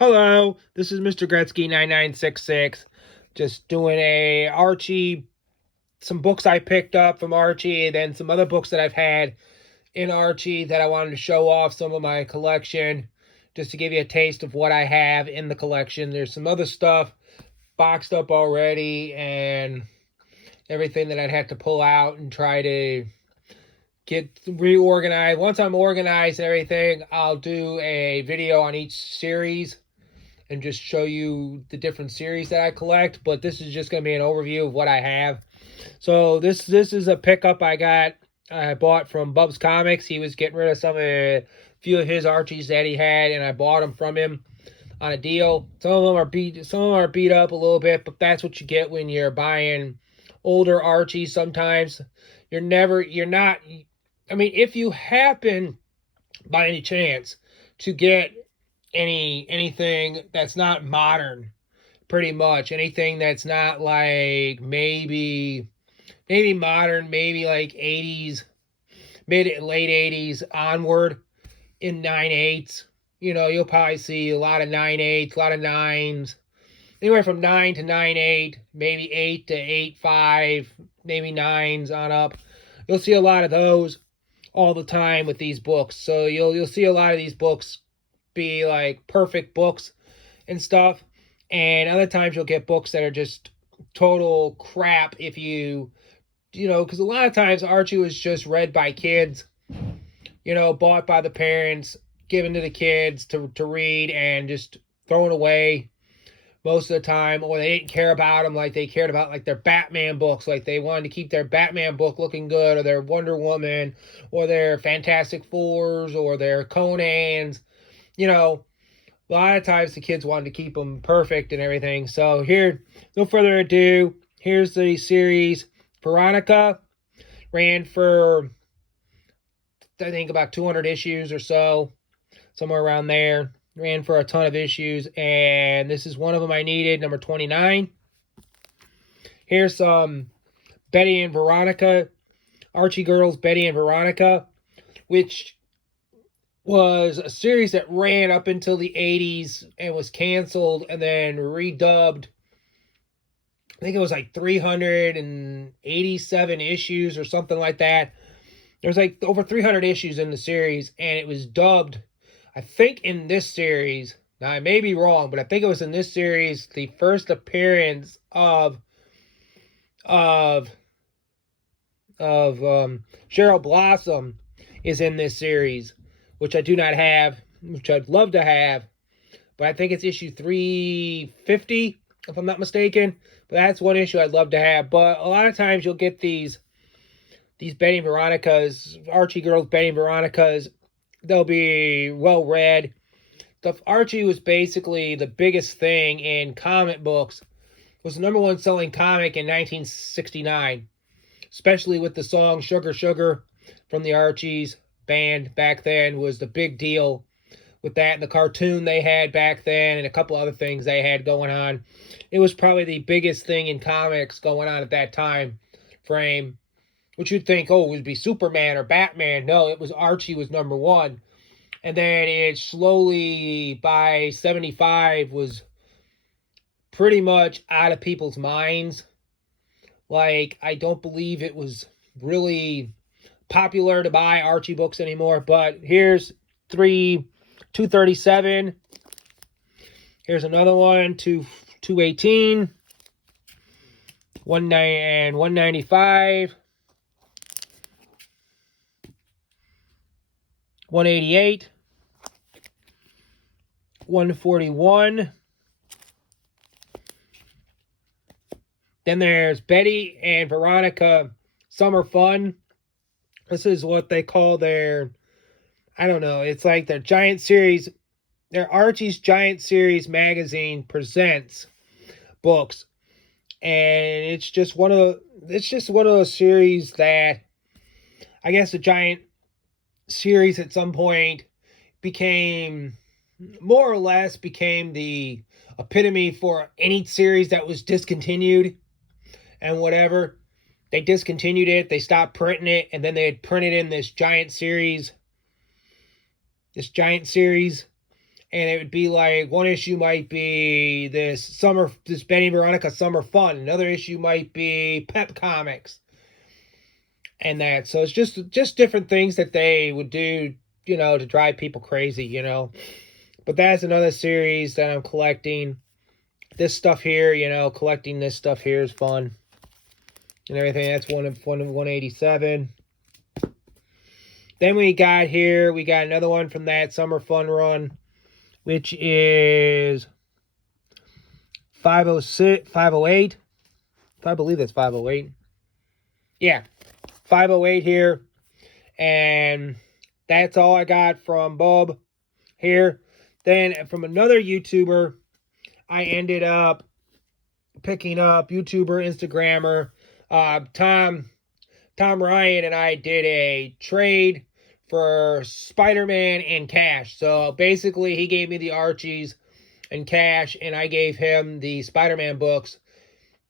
Hello, this is Mr. Gretzky 9966. Just doing a Archie, some books I picked up from Archie, and then some other books that I've had in Archie that I wanted to show off some of my collection, just to give you a taste of what I have in the collection. There's some other stuff boxed up already and everything that I'd have to pull out and try to get reorganized. Once I'm organized and everything, I'll do a video on each series and just show you the different series that I collect. But this is just going to be an overview of what I have. So this is a pickup I bought from Bub's Comics. He was getting rid of a few of his Archies that he had, and I bought them from him on a deal. Some of them are beat up a little bit, but that's what you get when you're buying older Archies. Sometimes you're not. I mean, if you happen by any chance to get anything that's not modern, pretty much anything that's not like maybe modern, maybe like 80s, mid late 80s onward, in 9/8, you'll probably see a lot of 9/8, a lot of nines, anywhere from 9 to 9/8, maybe 8 to 8/5, maybe nines on up. You'll see a lot of those all the time with these books. So you'll see a lot of these books be like perfect books and stuff, and other times you'll get books that are just total crap. If because a lot of times Archie was just read by kids, bought by the parents, given to the kids to read, and just thrown away most of the time, or they didn't care about them like they cared about like their Batman books, like they wanted to keep their Batman book looking good, or their Wonder Woman, or their Fantastic Fours, or their Conans. A lot of times the kids wanted to keep them perfect and everything. So here, no further ado, here's the series. Veronica ran for, I think, about 200 issues or so, somewhere around there. Ran for a ton of issues, and this is one of them I needed, number 29. Here's some Betty and Veronica, Archie Girls, Betty and Veronica, which was a series that ran up until the 80s and was canceled and then redubbed. I think it was like 387 issues or something like that. There's like over 300 issues in the series, and it was dubbed, I think, in this series. Now, I may be wrong, but I think it was in this series, the first appearance of Cheryl Blossom is in this series, which I do not have, which I'd love to have, but I think it's issue 350, if I'm not mistaken. But that's one issue I'd love to have. But a lot of times you'll get these Betty and Veronica's, Archie Girls, Betty and Veronica's. They'll be well read. Archie was basically the biggest thing in comic books. It was the number one selling comic in 1969, especially with the song Sugar Sugar from the Archies band back then was the big deal with that, and the cartoon they had back then, and a couple other things they had going on. It was probably the biggest thing in comics going on at that time frame, which you'd think, it would be Superman or Batman. No, it was Archie was number one. And then it slowly, by 75, was pretty much out of people's minds. Like, I don't believe it was really popular to buy Archie books anymore. But here's 237. Here's another one, 218. 195. 188. 141. Then there's Betty and Veronica Summer Fun. This is what they call their, I don't know, it's like their giant series. Their Archie's Giant Series magazine presents books. And it's just one of those series that, I guess, the Giant Series at some point became, more or less became the epitome for any series that was discontinued and whatever. They discontinued it, they stopped printing it, and then they had printed in this Giant Series. And it would be like one issue might be this Benny Veronica summer fun. Another issue might be Pep Comics, and that. So it's just different things that they would do, to drive people crazy, But that's another series that I'm collecting. This stuff here, collecting this stuff here is fun and everything. That's one of 187. Then we got another one from that summer fun run, which is 506, 508. I believe that's 508. Yeah, 508 here. And that's all I got from Bub here. Then from another YouTuber, I ended up picking up Instagrammer, Tom Ryan, and I did a trade for Spider-Man and cash. So basically, he gave me the Archies and cash, and I gave him the Spider-Man books.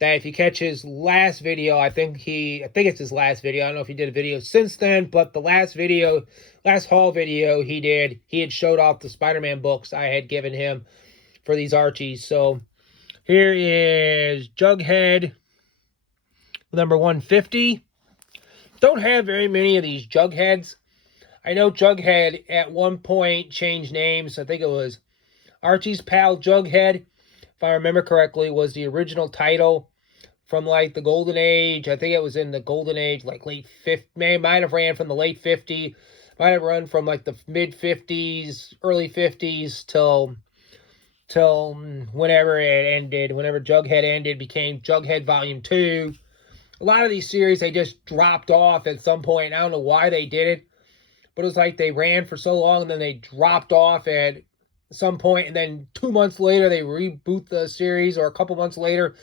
That if you catch his last video, I think it's his last video. I don't know if he did a video since then, but the last haul video he had showed off the Spider-Man books I had given him for these Archies. So here is Jughead number 150. Don't have very many of these Jugheads. I know Jughead at one point changed names. I think it was Archie's Pal Jughead, if I remember correctly, was the original title from like the Golden Age. I think it was in the Golden Age, like late 50s. Might have ran from the late 50s. Might have run from like the mid 50s, early 50s till whenever it ended. Whenever Jughead ended, became Jughead Volume 2. A lot of these series, they just dropped off at some point. I don't know why they did it, but it was like they ran for so long and then they dropped off at some point, and then 2 months later they reboot the series, or a couple months later,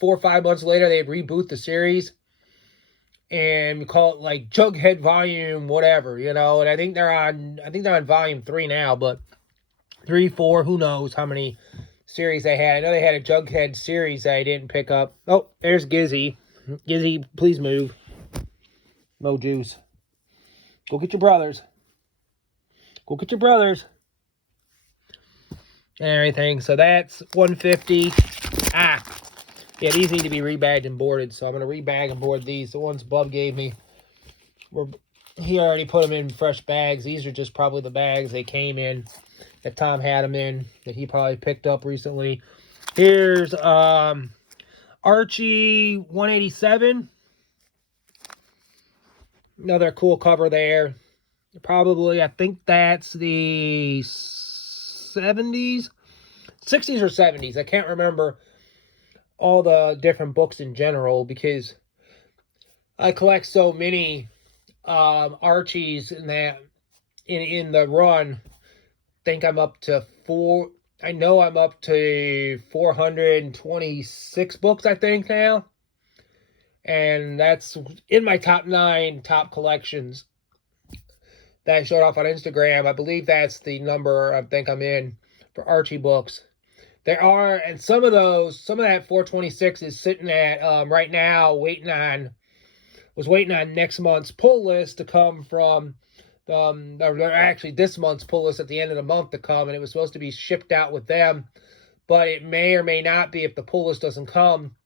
4 or 5 months later, they reboot the series and we call it like Jughead Volume whatever, and I think they're on Volume 3 now, but 3, 4, who knows how many series they had. I know they had a Jughead series that I didn't pick up. Oh, there's Gizzy. Gizzy, please move. No juice. Go get your brothers. Go get your brothers. And everything. So that's 150. Yeah, these need to be rebagged and boarded. So I'm going to rebag and board these. The ones Bub gave me, he already put them in fresh bags. These are just probably the bags they came in that Tom had them in, that he probably picked up recently. Here's Archie 187. Another cool cover there. Probably, I think that's the 70s, 60s or 70s. I can't remember all the different books in general because I collect so many Archies in that in the run. I think I'm up to 426 books, I think, now. And that's in my top 9 top collections that I showed off on Instagram. I believe that's the number I think I'm in for Archie books. There are, and some of that 426 is sitting at, right now, waiting on next month's pull list to come from, or actually this month's pull list at the end of the month to come, and it was supposed to be shipped out with them, but it may or may not be if the pull list doesn't come.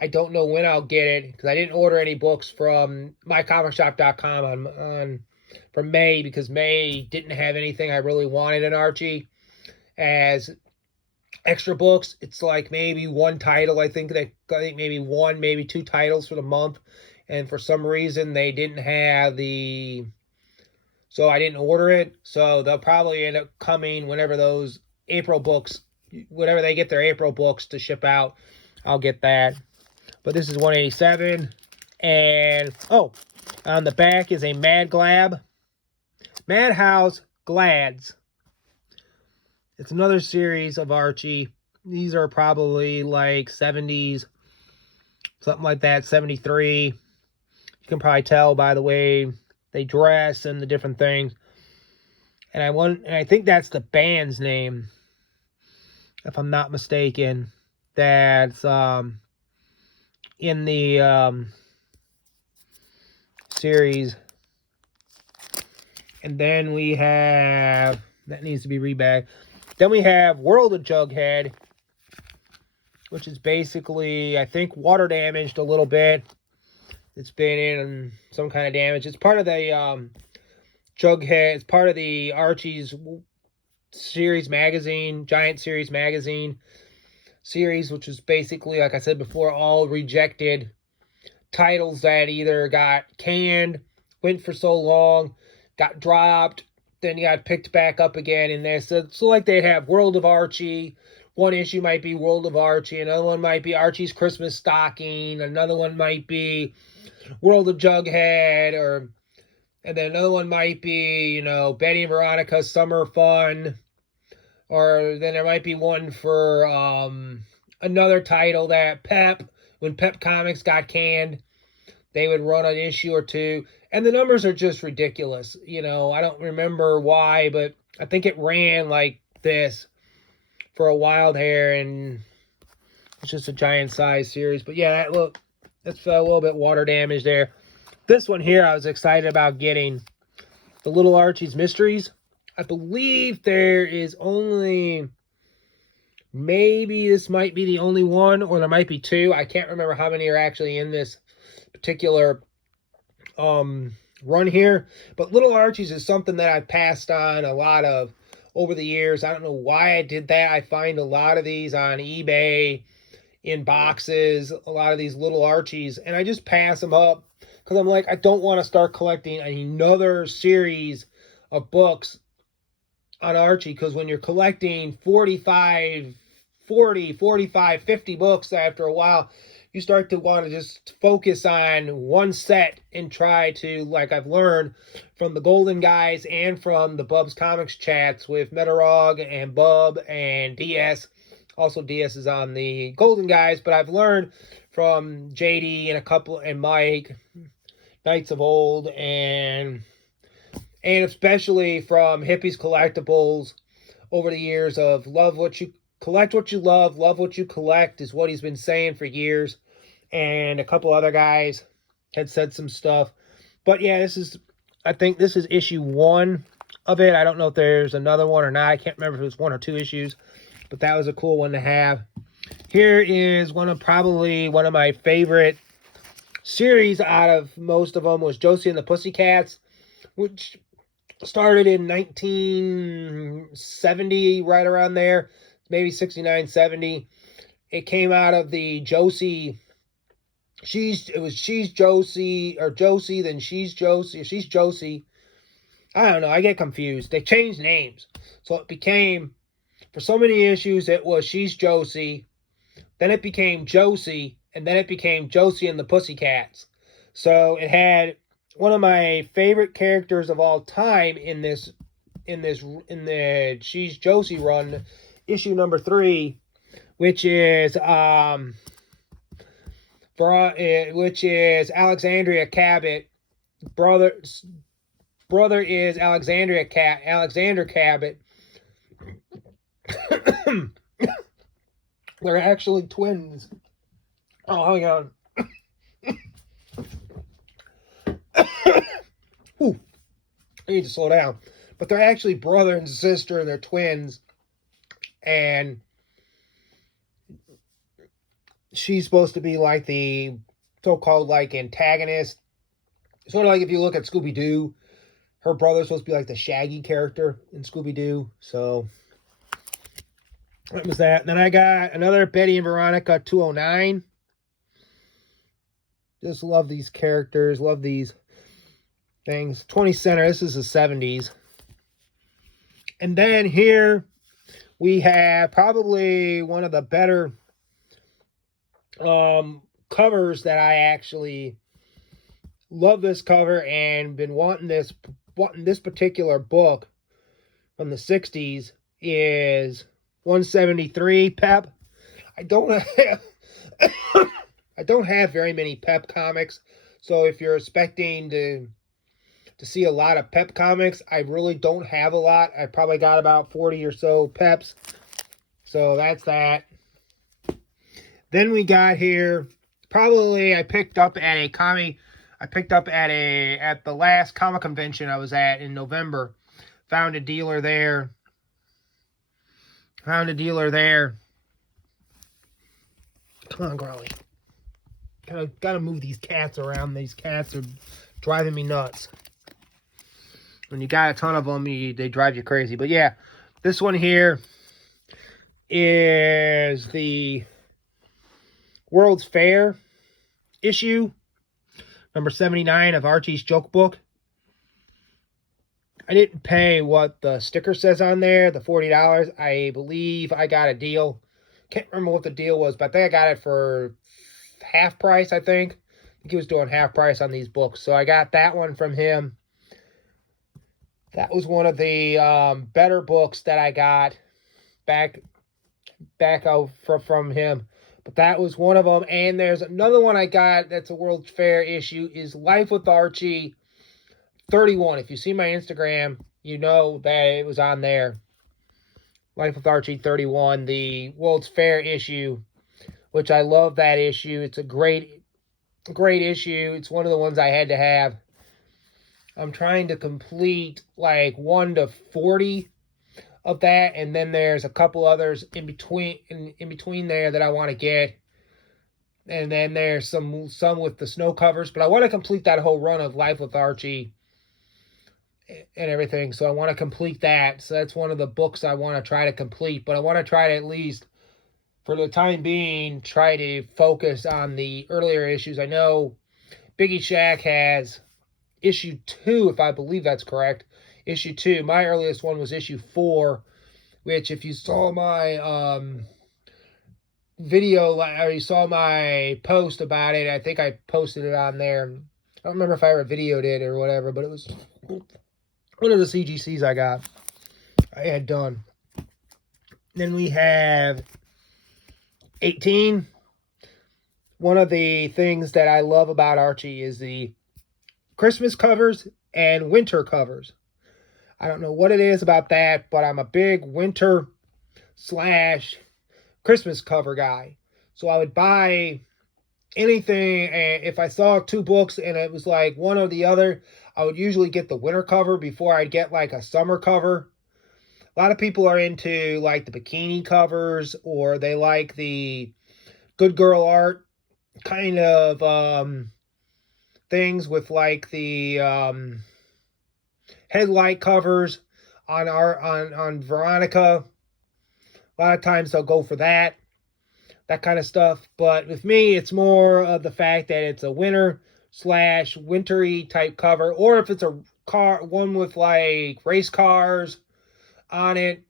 I don't know when I'll get it, because I didn't order any books from mycomicshop.com for May, because May didn't have anything I really wanted in Archie as extra books. It's like maybe one title. I think maybe 1, maybe 2 titles for the month, and for some reason they didn't have so I didn't order it. So they'll probably end up coming whenever those April books, whenever they get their April books to ship out, I'll get that. But this is 187. And, on the back is a Madhouse Glads. It's another series of Archie. These are probably like 70s, something like that, 73. You can probably tell by the way they dress and the different things. And I think that's the band's name, if I'm not mistaken. That's in the series. And then we have That needs to be rebagged. Then we have World of Jughead, which is basically, I think, water damaged a little bit. It's been in some kind of damage. It's part of the Jughead. It's part of the Archie's series magazine, Giant Series magazine series, which is basically, like I said before, all rejected titles that either got canned, went for so long, got dropped, then you got picked back up again in this. So like they'd have World of Archie. One issue might be World of Archie. Another one might be Archie's Christmas Stocking. Another one might be World of Jughead. And then another one might be, you know, Betty and Veronica's Summer Fun. Or then there might be one for another title that when Pep Comics got canned, they would run an issue or two. And the numbers are just ridiculous. You know, I don't remember why, but I think it ran like this for a while there. And it's just a giant size series. But yeah, that's a little bit water damage there. This one here I was excited about getting. The Little Archie's Mysteries. I believe there is only, maybe this might be the only one, or there might be two. I can't remember how many are actually in this particular run here. But Little Archie's is something that I've passed on a lot of over the years. I don't know why I did that. I find a lot of these on eBay in boxes, a lot of these Little Archies, and I just pass them up because I'm like, I don't want to start collecting another series of books on Archie, because when you're collecting 45, 50 books after a while, you start to want to just focus on one set and try to, like I've learned from the Golden guys and from the Bub's Comics chats with Metarog and Bub and DS. Also, DS is on the Golden guys, but I've learned from JD and Mike, Knights of Old, and especially from Hippies Collectibles over the years of collect what you love what you collect, is what he's been saying for years. And a couple other guys had said some stuff. But yeah, I think this is issue 1 of it. I don't know if there's another one or not. I can't remember if it was 1 or 2 issues, but that was a cool one to have. Here is probably one of my favorite series out of most of them, was Josie and the Pussycats, which started in 1970, right around there, maybe 69, 70. It came out of the Josie. She's Josie, or Josie, then she's Josie, or she's Josie. I don't know. I get confused. They changed names. So it became, for so many issues, it was She's Josie. Then it became Josie. And then it became Josie and the Pussycats. So it had one of my favorite characters of all time in the She's Josie run, issue number 3, which is Alexandria Cabot. Brother is Alexander Cabot. They're actually twins. Oh, hang on. Ooh, I need to slow down. But they're actually brother and sister, and they're twins. And she's supposed to be like the so-called like antagonist. Sort of like if you look at Scooby-Doo, her brother's supposed to be like the Shaggy character in Scooby-Doo. So that was that. Then I got another Betty and Veronica 209. Just love these characters. Love these things. 20 center. This is the 70s. And then here we have probably one of the better covers that I actually love. This cover and been wanting this particular book from the 60s is 173 Pep. I don't have very many Pep comics, so if you're expecting to see a lot of Pep comics, I really don't have a lot. I probably got about 40 or so Peps. So that's that. Then we got here, probably I picked up at the last comic convention I was at in November. Found a dealer there Found a dealer there. Come on, Growly. Gotta move these cats around. These cats are driving me nuts. When you got a ton of them, they drive you crazy. But yeah, this one here is the World's Fair issue, number 79 of Archie's Joke Book. I didn't pay what the sticker says on there, the $40. I believe I got a deal. Can't remember what the deal was, but I think I got it for half price, I think. I think he was doing half price on these books. So I got that one from him. That was one of the better books that I got back out from him. But that was one of them. And there's another one I got that's a World's Fair issue, is Life with Archie 31. If you see my Instagram, you know that it was on there. Life with Archie 31, the World's Fair issue, which I love that issue. It's a great issue. It's one of the ones I had to have. I'm trying to complete like 1 to 40 of that, and then there's a couple others in between there that I want to get. And then there's some with the snow covers, but I want to complete that whole run of Life with Archie and everything. So I want to complete that. So that's one of the books I want to try to complete, but I want to try to, at least for the time being, try to focus on the earlier issues. I know Biggie Shack has issue 2, if I believe that's correct. Issue 2. My earliest one was issue 4, which, if you saw my video, or you saw my post about it, I think I posted it on there. I don't remember if I ever videoed it or whatever, but it was one of the CGCs I had done. Then we have 18. One of the things that I love about Archie is the Christmas covers and winter covers. I don't know what it is about that, but I'm a big winter / Christmas cover guy. So I would buy anything, and if I saw 2 books and it was like one or the other, I would usually get the winter cover before I'd get like a summer cover. A lot of people are into like the bikini covers, or they like the good girl art kind of things with like the headlight covers on Veronica. A lot of times they'll go for that kind of stuff. But with me, it's more of the fact that it's a winter / wintry type cover, or if it's a one with like race cars on it,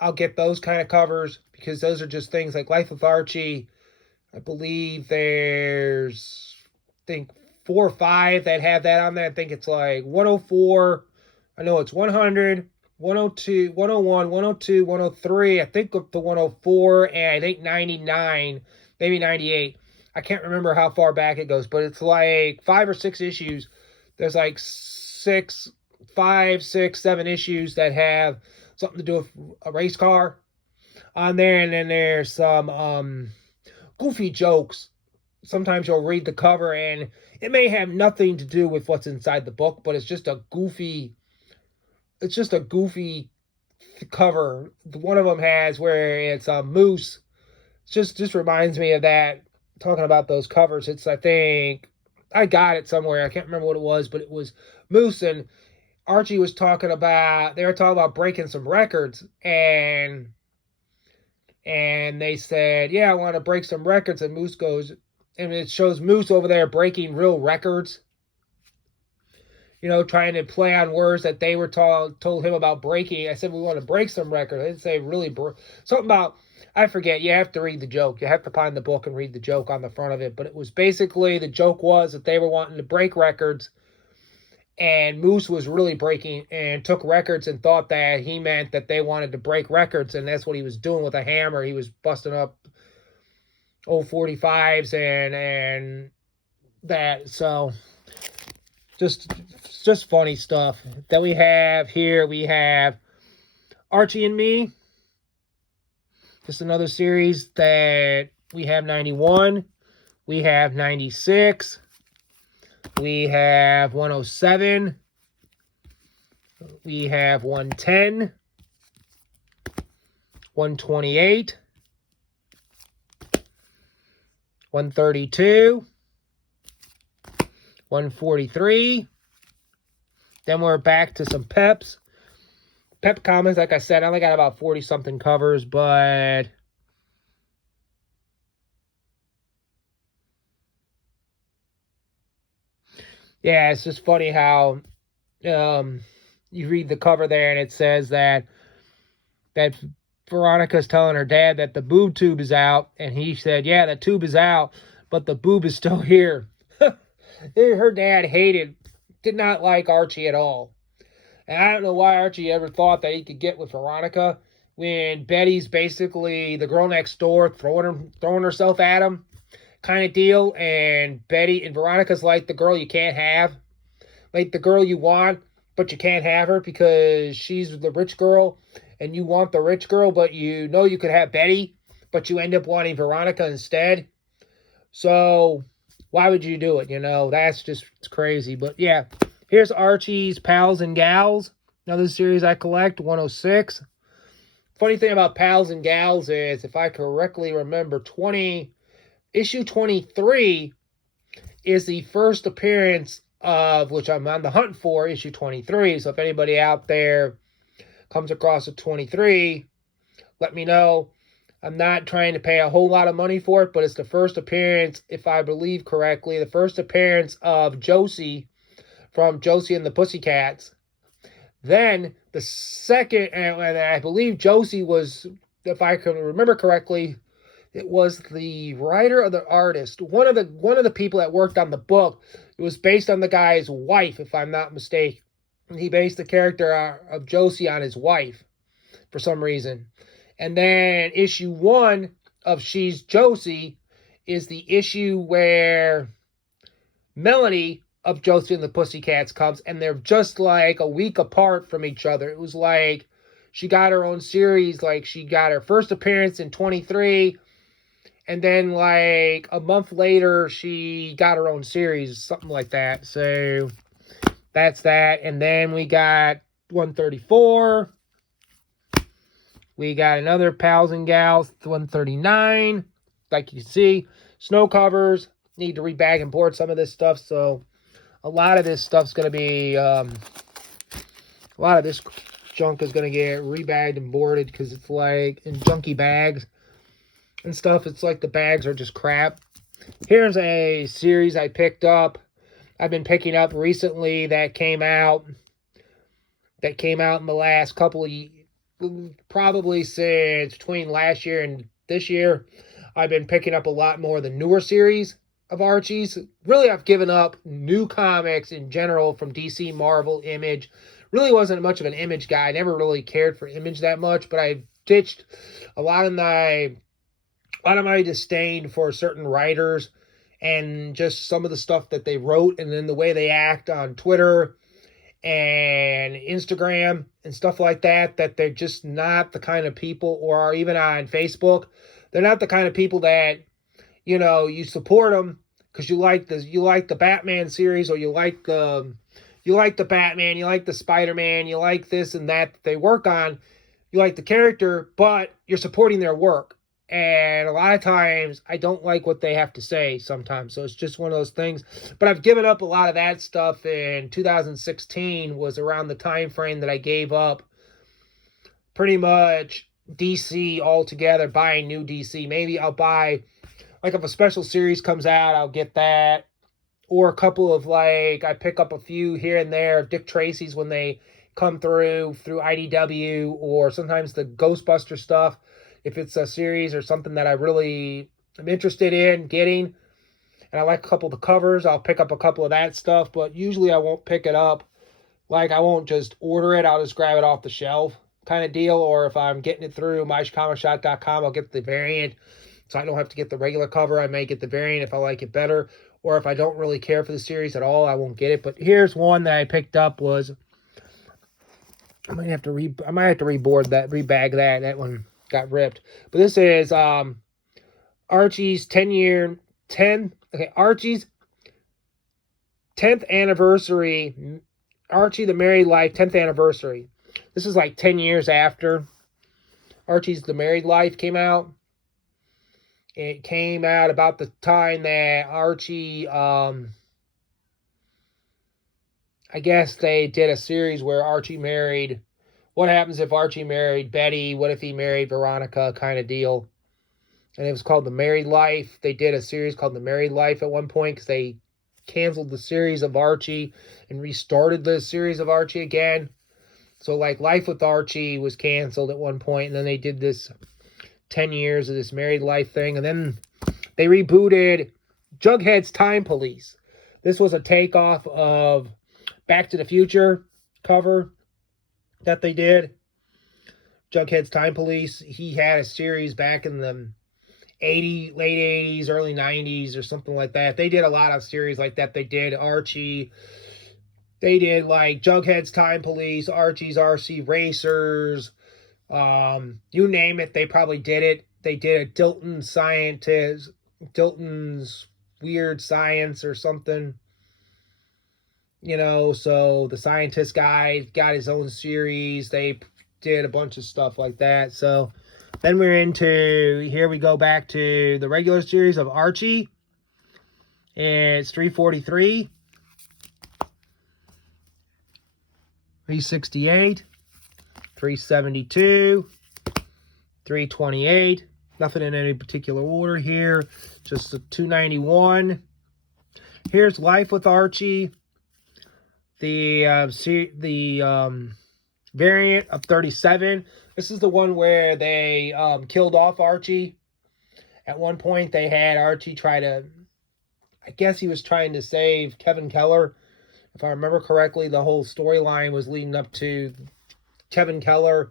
I'll get those kind of covers, because those are just things like Life with Archie. I believe there's, I think, 4 or 5 that have that on there. I think it's like 104. I know it's 100, 102, 101, 102, 103. I think up to 104, and I think 99, maybe 98. I can't remember how far back it goes, but it's like 5 or 6 issues. There's like 5, 6, 7 issues that have something to do with a race car on there, and then there's some goofy jokes. Sometimes you'll read the cover and it may have nothing to do with what's inside the book, but it's just a goofy cover. One of them has where it's a moose. It just reminds me of that. Talking about those covers, it's, I think I got it somewhere. I can't remember what it was, but it was moose, and Archie was talking about, they were talking about breaking some records, and they said, yeah, I want to break some records, and Moose goes, and it shows Moose over there breaking real records, trying to play on words that they were told him about breaking. I said, we want to break some records. I didn't say really something about, I forget. You have to read the joke. You have to find the book and read the joke on the front of it. But it was basically, the joke was that they were wanting to break records, and Moose was really breaking and took records and thought that he meant that they wanted to break records, and that's what he was doing with a hammer. He was busting up old 45s and that. So just funny stuff. Then we have Archie and Me. Just another series that we have 91. We have 96. We have 107. We have 110. 128, 132, 143. Then we're back to some Peps. Pep Comics, like I said, I only got about 40-something covers, but yeah, it's just funny how you read the cover there and it says that Veronica's telling her dad that the boob tube is out, and he said, yeah, the tube is out, but the boob is still here. Her dad did not like Archie at all. And I don't know why Archie ever thought that he could get with Veronica when Betty's basically the girl next door throwing herself at him kind of deal. And Betty and Veronica's like the girl you can't have. Like the girl you want, but you can't have her because she's the rich girl and you want the rich girl, but you know you could have Betty, but you end up wanting Veronica instead. So why would you do it? You know, that's just crazy. But yeah, here's Archie's Pals and Gals. Another series I collect, 106. Funny thing about Pals and Gals is, if I correctly remember, issue 23 is the first appearance of, which I'm on the hunt for, issue 23. So if anybody out there comes across a 23, let me know. I'm not trying to pay a whole lot of money for it, but it's the first appearance, if I believe correctly, the first appearance of Josie from Josie and the Pussycats. Then the second, and I believe Josie was, if I can remember correctly, it was the writer or the artist, one of the people that worked on the book. It was based on the guy's wife, if I'm not mistaken. And he based the character of Josie on his wife for some reason. And then issue 1 of She's Josie is the issue where Melanie of Josie and the Pussycats comes, and they're just like a week apart from each other. It was like she got her own series, like she got her first appearance in 23, and then like a month later she got her own series, something like that. So that's that. And then we got 134. We got another Pals and Gals, 139. Like you can see, snow covers. Need to rebag and board some of this stuff. So a lot of this stuff's going to be, a lot of this junk is going to get rebagged and boarded because it's like in junky bags and stuff. It's like the bags are just crap. Here's a series I picked up. I've been picking up recently that came out in the last couple of probably since between last year and this year. I've been picking up a lot more of the newer series of Archie's. Really, I've given up new comics in general from DC, Marvel, Image. Really wasn't much of an Image guy. I never really cared for Image that much, but I ditched a lot of my disdain for certain writers and just some of the stuff that they wrote and then the way they act on Twitter and Instagram and stuff like that, that they're just not the kind of people, or even on Facebook, they're not the kind of people that, you know, you support them because you like the Batman series, or you like the Batman, you like the Spider-Man, you like this and that they work on, you like the character, but you're supporting their work. And a lot of times I don't like what they have to say sometimes. So it's just one of those things. But I've given up a lot of that stuff. In 2016 was around the time frame that I gave up pretty much DC altogether, buying new DC. Maybe I'll buy, like if a special series comes out, I'll get that. Or a couple of, like, I pick up a few here and there of Dick Tracy's when they come through IDW, or sometimes the Ghostbuster stuff. If it's a series or something that I really am interested in getting, and I like a couple of the covers, I'll pick up a couple of that stuff. But usually I won't pick it up. Like, I won't just order it. I'll just grab it off the shelf kind of deal. Or if I'm getting it through mycomicsshop.com, I'll get the variant. So I don't have to get the regular cover. I may get the variant if I like it better. Or if I don't really care for the series at all, I won't get it. But here's one that I picked up was, I might have to rebag that. That one got ripped. But this is Archie's Archie's 10th anniversary. Archie the Married Life 10th anniversary. This is like 10 years after Archie's The Married Life came out. It came out about the time that Archie, I guess they did a series where Archie married, what happens if Archie married Betty, what if he married Veronica kind of deal. And it was called The Married Life. They did a series called The Married Life at one point because they canceled the series of Archie and restarted the series of Archie again. So like Life with Archie was canceled at one point, and then they did this 10 years of this Married Life thing, and then they rebooted Jughead's Time Police. This was a takeoff of Back to the Future cover that they did. Jughead's Time Police. He had a series back in the late 80s, early 90s, or something like that. They did a lot of series like that. They did Archie. They did like Jughead's Time Police, Archie's RC Racers. You name it, they probably did it. They did a Dilton's Weird Science or something. You know, so the scientist guy got his own series. They did a bunch of stuff like that. So then we're into, here we go back to the regular series of Archie. It's 343. 368. 372. 328. Nothing in any particular order here. Just a 291. Here's Life with Archie. The variant of 37. This is the one where they killed off Archie. At one point, they had Archie try to, I guess he was trying to save Kevin Keller. If I remember correctly, the whole storyline was leading up to Kevin Keller.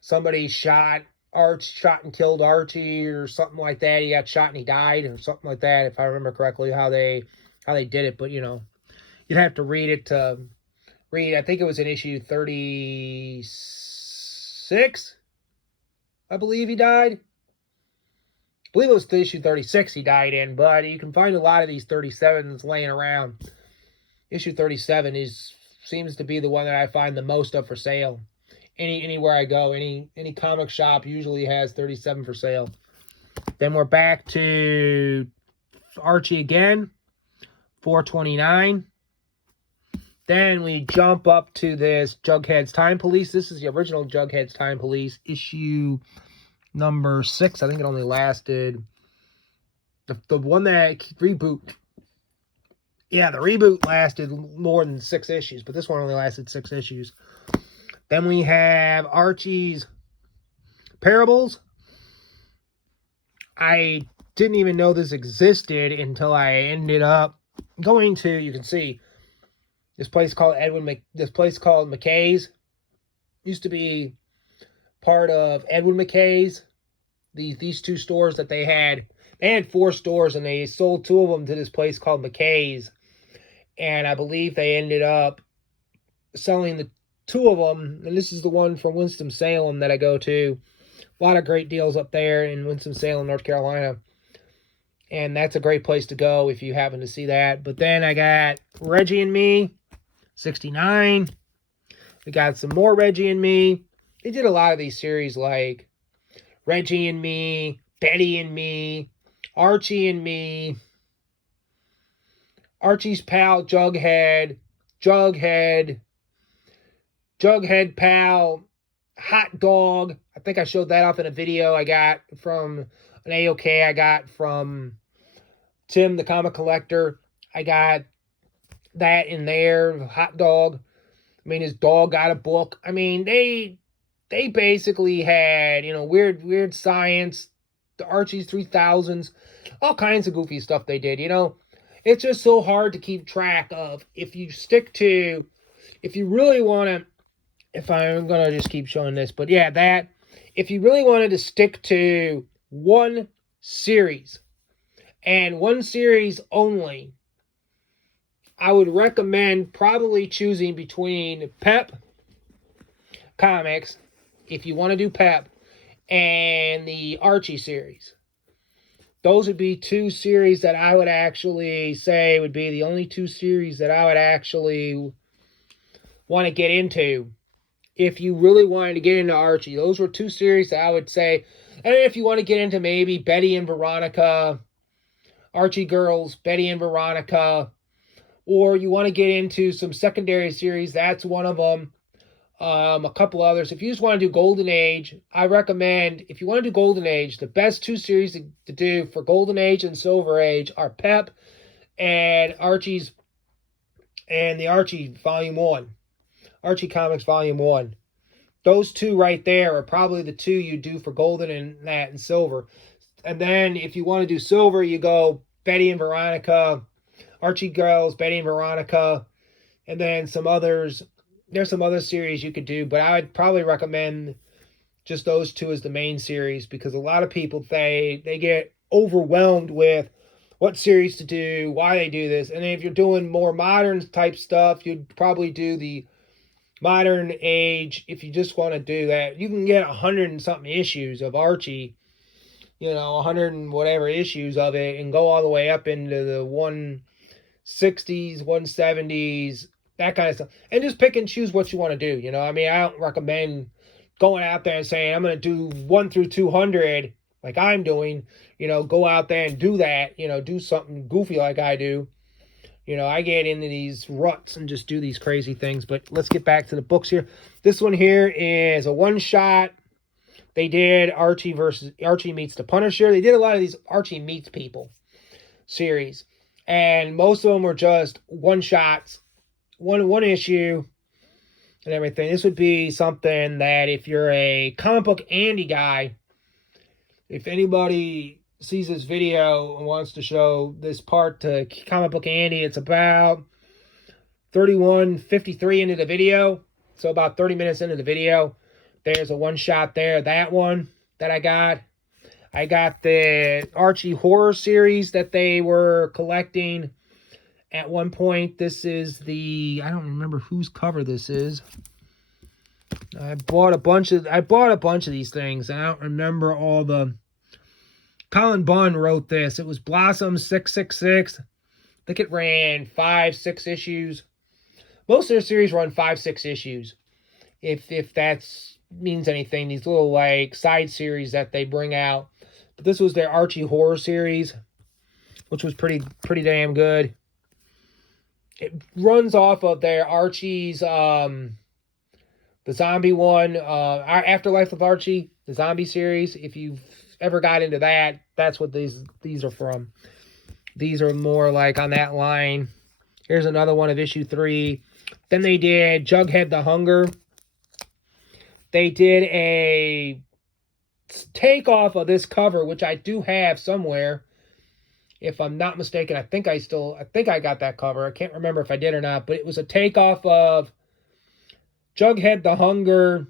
Somebody shot and killed Archie or something like that. He got shot and he died or something like that. If I remember correctly, how they did it. But you know, you'd have to read it to read. I think it was in issue 36. I believe he died. I believe it was the issue 36 he died in, but you can find a lot of these 37s laying around. Issue 37 seems to be the one that I find the most of for sale. Anywhere I go, any comic shop usually has 37 for sale. Then we're back to Archie again, 429. Then we jump up to this Jughead's Time Police. This is the original Jughead's Time Police, issue number 6. I think it only lasted, the one that reboot. Yeah, the reboot lasted more than 6 issues, but this one only lasted 6 issues. Then we have Archie's Parables. I didn't even know this existed until I ended up going to, you can see, this place called McKay's. Used to be part of Edwin McKay's. These two stores that they had. They had 4 stores and they sold 2 of them to this place called McKay's. And I believe they ended up selling the 2 of them. And this is the one from Winston-Salem that I go to. A lot of great deals up there in Winston-Salem, North Carolina. And that's a great place to go if you happen to see that. But then I got Reggie and Me, 69. We got some more Reggie and Me. They did a lot of these series like Reggie and Me, Betty and Me, Archie and Me, Archie's pal Jughead pal, Hot Dog. I think I showed that off in a video I got from an AOK I got from Tim the Comic Collector. I got that in there, Hot Dog. I mean, his dog got a book. I mean, they basically had, you know, weird science, the Archie's 3000s, all kinds of goofy stuff they did, you know. It's just so hard to keep track of. If you really want to, if I'm going to just keep showing this, but yeah, that, if you really wanted to stick to one series, and one series only, I would recommend probably choosing between Pep Comics, if you want to do Pep, and the Archie series. Those would be 2 series that I would actually say would be the only 2 series that I would actually want to get into. if you really wanted to get into Archie. Those were two series that I would say. And if you want to get into maybe Betty and Veronica, Archie Girls, Betty and Veronica, or you want to get into some secondary series, that's one of them. A couple others. If you just want to do Golden Age, I recommend, if you want to do Golden Age, the best two series to do for Golden Age and Silver Age are Pep and Archie's and the Archie Volume 1. Archie Comics Volume 1. Those two right there are probably the two you do for Golden and Silver. And then if you want to do Silver, you go Betty and Veronica, Archie Girls, Betty and Veronica, and then some others. There's some other series you could do, but I would probably recommend just those two as the main series, because a lot of people they get overwhelmed with what series to do, why they do this. And if you're doing more modern type stuff, you'd probably do the Modern Age. If you just want to do that, you can get 100 and something issues of Archie, 100 and whatever issues of it, and go all the way up into the 160s, 170s, that kind of stuff. And just pick and choose what you want to do. I don't recommend going out there and saying, I'm going to do 1 through 200 like I'm doing. Go out there and do that. Do something goofy like I do. I get into these ruts and just do these crazy things. But let's get back to the books here. This one here is a one-shot. They did Archie meets the Punisher. They did a lot of these Archie meets people series. And most of them were just one-shots, one issue and everything. This would be something that if you're a comic book Andy guy, if anybody sees this video and wants to show this part to Comic Book Andy, it's about 31:53 into the video. So about 30 minutes into the video. There's a one-shot there. That one that I got. I got the Archie horror series that they were collecting at one point. This is I don't remember whose cover this is. I bought a bunch of these things, and I don't remember all the. Colin Bunn wrote this. It was Blossom 666. I think it ran 5-6 issues. Most of their series run 5-6 issues. If that means anything, these little like side series that they bring out. But this was their Archie horror series, which was pretty damn good. It runs off of their Archie's the zombie one, Afterlife of Archie, the zombie series. If you've ever got into that, that's what these are from. These are more like on that line. Here's another one of issue 3. Then they did Jughead the Hunger. They did a takeoff of this cover, which I do have somewhere. If I'm not mistaken, I think I got that cover. I can't remember if I did or not, but it was a takeoff of Jughead the Hunger.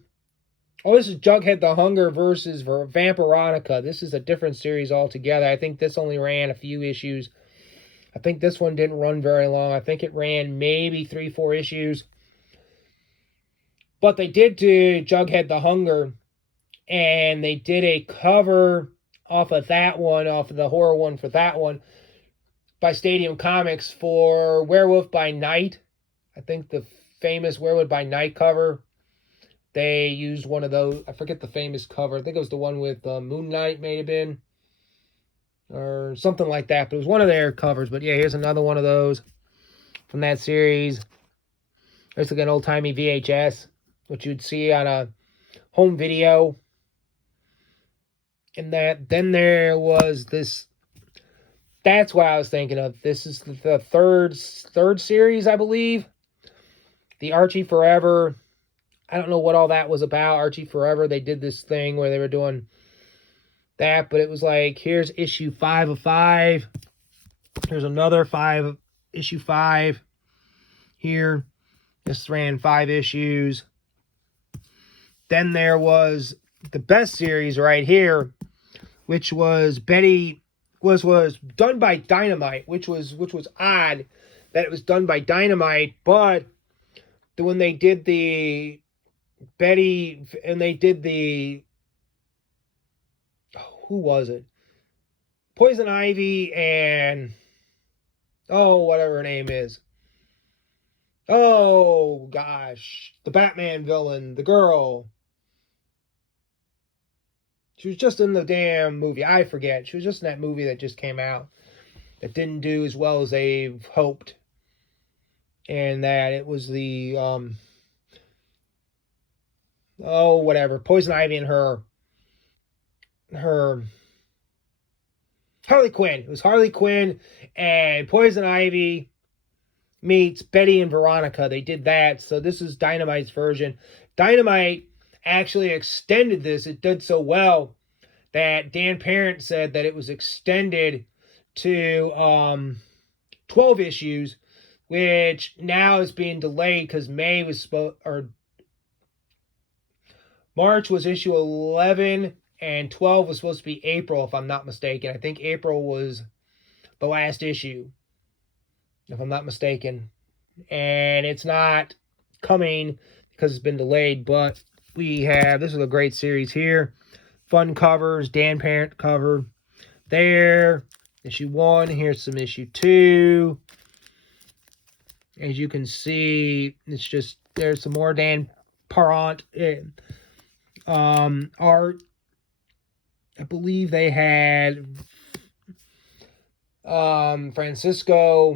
Oh, this is Jughead the Hunger versus Vampironica. This is a different series altogether. I think this only ran a few issues. I think this one didn't run very long. I think it ran maybe 3-4 issues. But they did do Jughead the Hunger, and they did a cover off of that one, off of the horror one for that one, by Stadium Comics for Werewolf by Night. I think the famous Werewolf by Night cover. They used one of those. I forget the famous cover. I think it was the one with Moon Knight, may have been. Or something like that. But it was one of their covers. But yeah, here's another one of those from that series. There's like an old-timey VHS, which you'd see on a home video. And then there was this. That's what I was thinking of. This is the third series, I believe. The Archie Forever. I don't know what all that was about. Archie Forever. They did this thing where they were doing that, but it was like, here's issue 5 of 5. Here's another issue 5 here. This ran 5 issues. Then there was the best series right here, which was was done by Dynamite, which was odd that it was done by Dynamite, but when they did the Betty, and they did the, who was it? Poison Ivy and, whatever her name is. Oh, gosh. The Batman villain, the girl. She was just in the damn movie. I forget. She was just in that movie that just came out that didn't do as well as they hoped. And that it was the, oh, whatever. Poison Ivy and her Harley Quinn. It was Harley Quinn and Poison Ivy meets Betty and Veronica. They did that. So this is Dynamite's version. Dynamite actually extended this. It did so well that Dan Parent said that it was extended to 12 issues, which now is being delayed because March was issue 11 and 12 was supposed to be April, if I'm not mistaken. I think April was the last issue, if I'm not mistaken. And it's not coming because it's been delayed, but this is a great series here. Fun covers, Dan Parent cover there. Issue 1, here's some issue 2. As you can see, there's some more Dan Parent art. I believe they had Francavilla,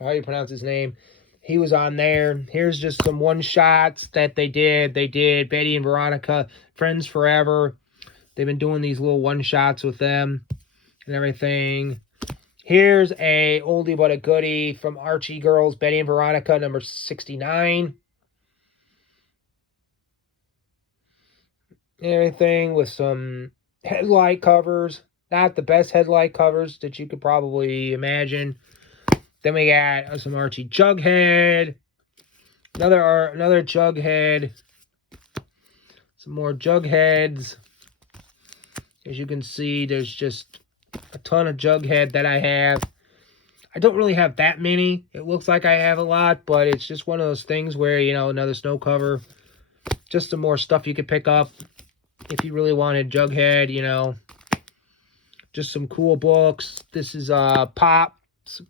how you pronounce his name. He was on there. Here's just some one-shots that they did. They did Betty and Veronica, Friends Forever. They've been doing these little one-shots with them and everything. Here's a oldie but a goodie from Archie Girls, Betty and Veronica, number 69. Everything with some headlight covers. Not the best headlight covers that you could probably imagine. Then we got some Archie Jughead. Another Jughead. Some more Jugheads. As you can see, there's just a ton of Jughead that I have. I don't really have that many. It looks like I have a lot, but it's just one of those things where, another snow cover. Just some more stuff you could pick up if you really wanted Jughead, Just some cool books. This is Pops,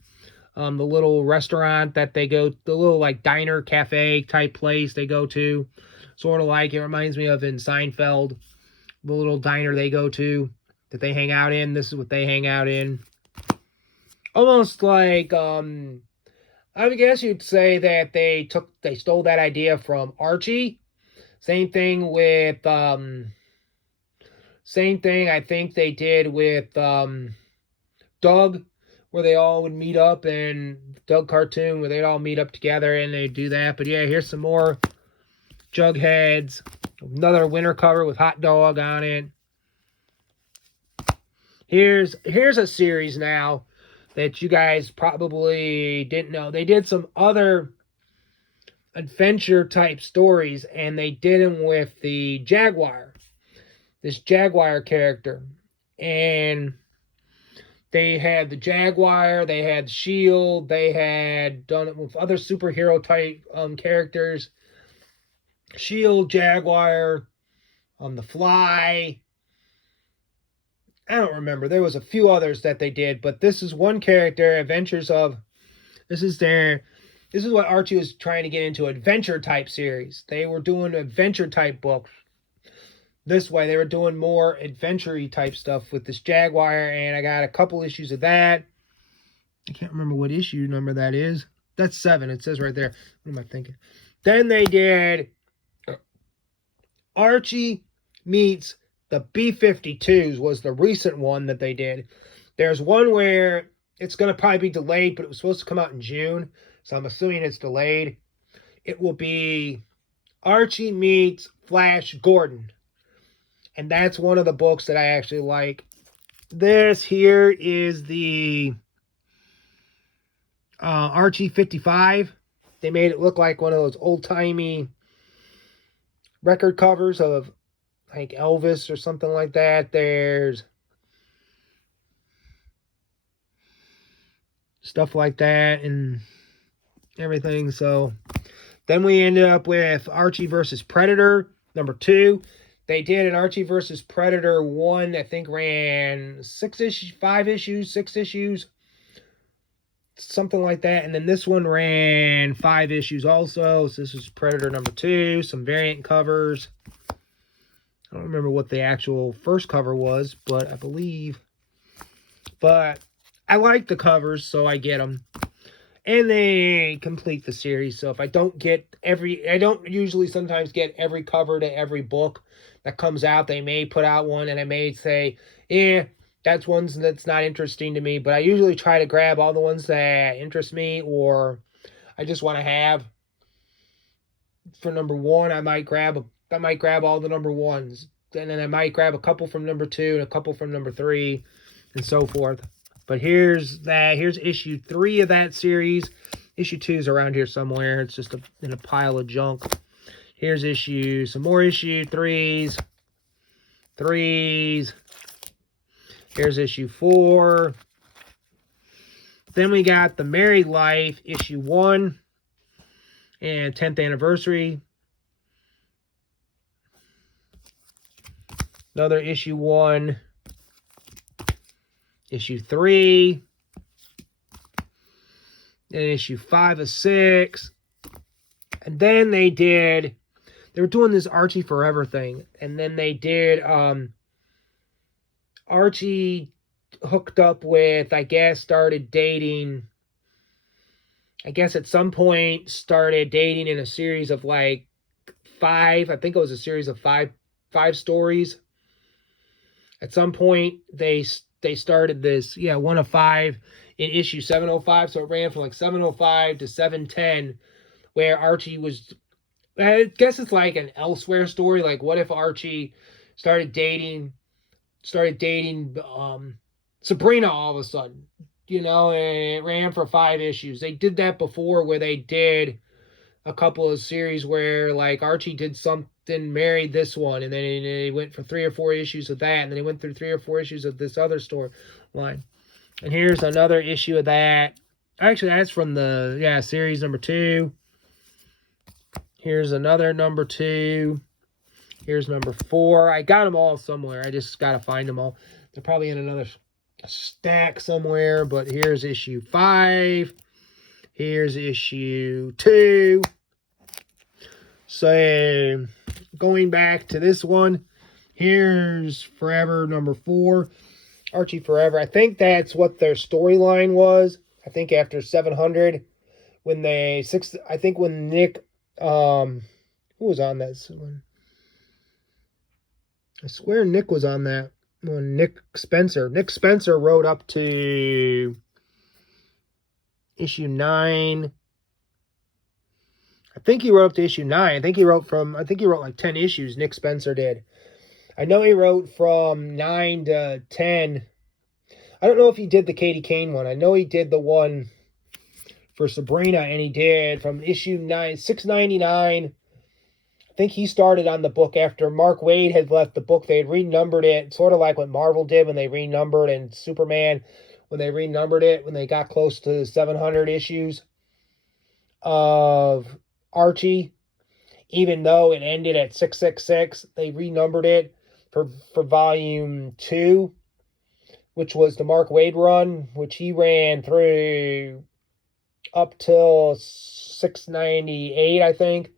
the little restaurant that they go, the little like diner, cafe type place they go to. Sort of like, it reminds me of in Seinfeld, the little diner they go to that they hang out in. This is what they hang out in. Almost like, I would guess you'd say that they stole that idea from Archie. Same thing I think they did with Doug, where they all would meet up, and Doug cartoon where they'd all meet up together and they'd do that. But yeah, here's some more Jugheads. Another winter cover with Hot Dog on it. Here's a series now that you guys probably didn't know. They did some other adventure type stories, and they did them with the Jaguar. This Jaguar character. And they had the Jaguar, they had Shield, they had done it with other superhero type characters. Shield, Jaguar, the Fly. I don't remember. There was a few others that they did, but this is one character, this is what Archie was trying to get into, adventure type series. They were doing adventure type books. This way, they were doing more adventure-y type stuff with this Jaguar, and I got a couple issues of that. I can't remember what issue number that is. That's 7. It says right there. What am I thinking? Then they did Archie meets the B-52s was the recent one that they did. There's one where it's going to probably be delayed, but it was supposed to come out in June, so I'm assuming it's delayed. It will be Archie meets Flash Gordon. And that's one of the books that I actually like. This here is the Archie 55. They made it look like one of those old-timey record covers of like Elvis or something like that. There's stuff like that and everything. So then we ended up with Archie versus Predator, number 2. They did an Archie versus Predator 1, I think ran 6 issues, 5 issues, 6 issues. something like that. And then this one ran 5 issues also. So this is Predator number 2, some variant covers. I don't remember what the actual first cover was, but I believe. But I like the covers, so I get them. And they complete the series. So if I don't get I don't usually sometimes get every cover to every book that comes out. They may put out one and I may say, yeah, that's one that's not interesting to me. But I usually try to grab all the ones that interest me or I just want to have. For number 1, I might grab all the number 1s. And then I might grab a couple from number 2 and a couple from number 3 and so forth. But here's issue 3 of that series. Issue 2 is around here somewhere. It's just in a pile of junk. Here's some more issue 3s. Here's issue 4. Then we got The Married Life, issue 1. And 10th anniversary. Another issue 1. Issue 3. And issue 5 of 6. And then they were doing this Archie Forever thing. And then they did, Archie hooked up with, I guess, started dating, I guess at some point started dating in a series of like 5, I think it was a series of 5 stories. At some point, they started this, 1 of 5 in issue 705. So it ran from like 705 to 710, where Archie was, I guess it's like an elsewhere story. Like, what if Archie started dating Sabrina all of a sudden, and it ran for 5 issues. They did that before where they did a couple of series where like Archie did something, married this one, and then he went for 3 or 4 issues of that, and then he went through 3 or 4 issues of this other storyline. And here's another issue of that. Actually, that's from the series number 2. Here's another number 2. Here's number 4. I got them all somewhere. I just got to find them all. They're probably in another stack somewhere, but here's issue 5. Here's issue 2. So, going back to this one, here's Forever number 4. Archie Forever. I think that's what their storyline was. I think after 700, when Nick, who was on that one? I swear Nick was on that one. Nick Spencer wrote up to issue 9. I think he wrote up to issue 9. I think he wrote like 10 issues, Nick Spencer did. I know he wrote from 9 to 10. I don't know if he did the Katie Kane one. I know he did the one for Sabrina, and he did from issue 699. I think he started on the book after Mark Waid had left the book. They had renumbered it, sort of like what Marvel did when they renumbered, and Superman when they renumbered it, when they got close to 700 issues of Archie. Even though it ended at 666, they renumbered it for volume 2, which was the Mark Waid run, which he ran through up till 698, I think.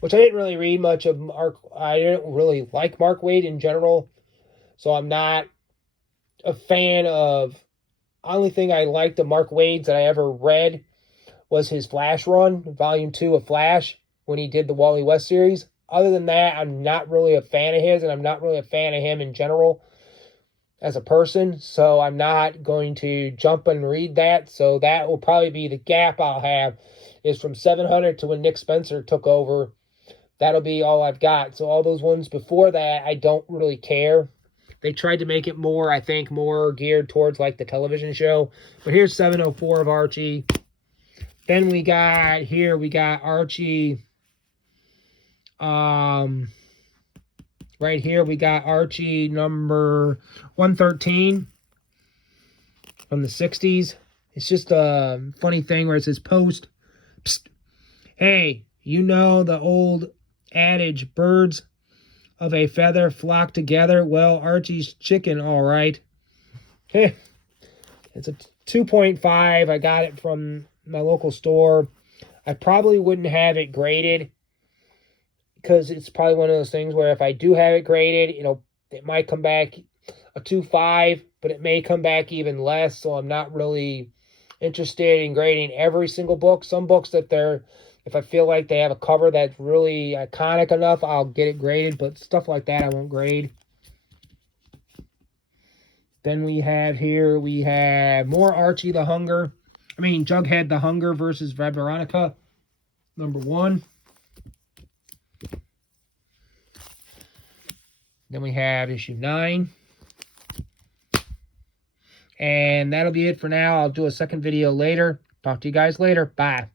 Which I didn't really read much of Mark. I didn't really like Mark Waid in general, so I'm not a fan of. Only thing I liked of Mark Waid's that I ever read was his Flash run, volume 2 of Flash, when he did the Wally West series. Other than that, I'm not really a fan of his, and I'm not really a fan of him in general as a person, so I'm not going to jump and read that. So that will probably be the gap I'll have, is from 700 to when Nick Spencer took over. That'll be all I've got. So all those ones before that, I don't really care. They tried to make it more, I think, more geared towards like the television show. But here's 704 of Archie. Then we got Archie. Right here we got Archie number 113 from the 60s. It's just a funny thing where it says post. Psst. Hey, you know the old adage, birds of a feather flock together? Well, Archie's chicken, all right. It's a 2.5. I got it from my local store. I probably wouldn't have it graded because it's probably one of those things where if I do have it graded, it might come back a 2.5, but it may come back even less. So I'm not really interested in grading every single book. Some books that if I feel like they have a cover that's really iconic enough, I'll get it graded, but stuff like that I won't grade. Then we have more Archie the Hunger. Jughead the Hunger versus Red Veronica, #1. Then we have issue 9. And that'll be it for now. I'll do a second video later. Talk to you guys later. Bye.